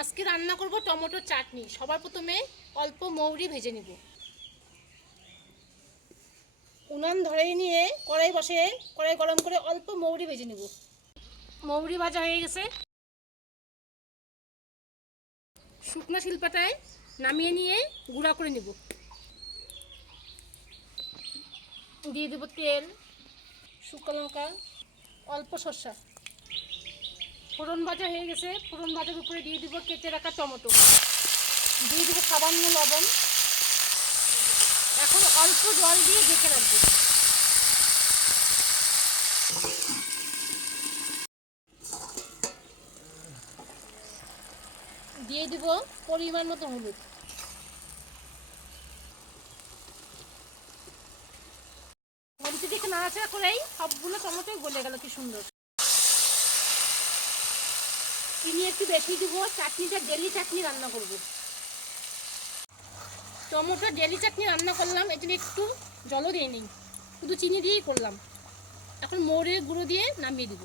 আজকে রান্না করব টমেটোর চাটনি। সবার প্রথমে অল্প মৌরি ভেজে নিব। উনান ধরে নিয়ে কড়াই বসে কড়াই গরম করে অল্প মৌরি ভেজে নিব। মৌরি ভাজা হয়ে গেছে, শুকনো শিলপাটায় নামিয়ে নিয়ে গুঁড়া করে নিব। দিয়ে দেব তেল, শুকনো লঙ্কা, অল্প সরষা। ফোড়ন ভাজা হয়ে গেছে, ফোড়ন ভাজার উপরে দিয়ে দিব কেটে রাখা টমেটো, দিয়ে দিব সামান্য লবণ। এখন অল্প জল দিয়ে ঢেকে রাখবো। দিয়ে দিব পরিমাণ মতো হলুদ। মরিচ দেখে নাড়াচাড়া করেই সবগুলো টমেটোই গলে গেল, কি সুন্দর। চিনি একটু বেশি দিব, চাটনিটা ডেলি চাটনি রান্না করব। টমেটো ডেলি চাটনি রান্না করলাম, এই জন্য একটু জলও দিইনি, শুধু চিনি দিয়েই করলাম। এখন মৌরির গুঁড়ো দিয়ে নামিয়ে দিব।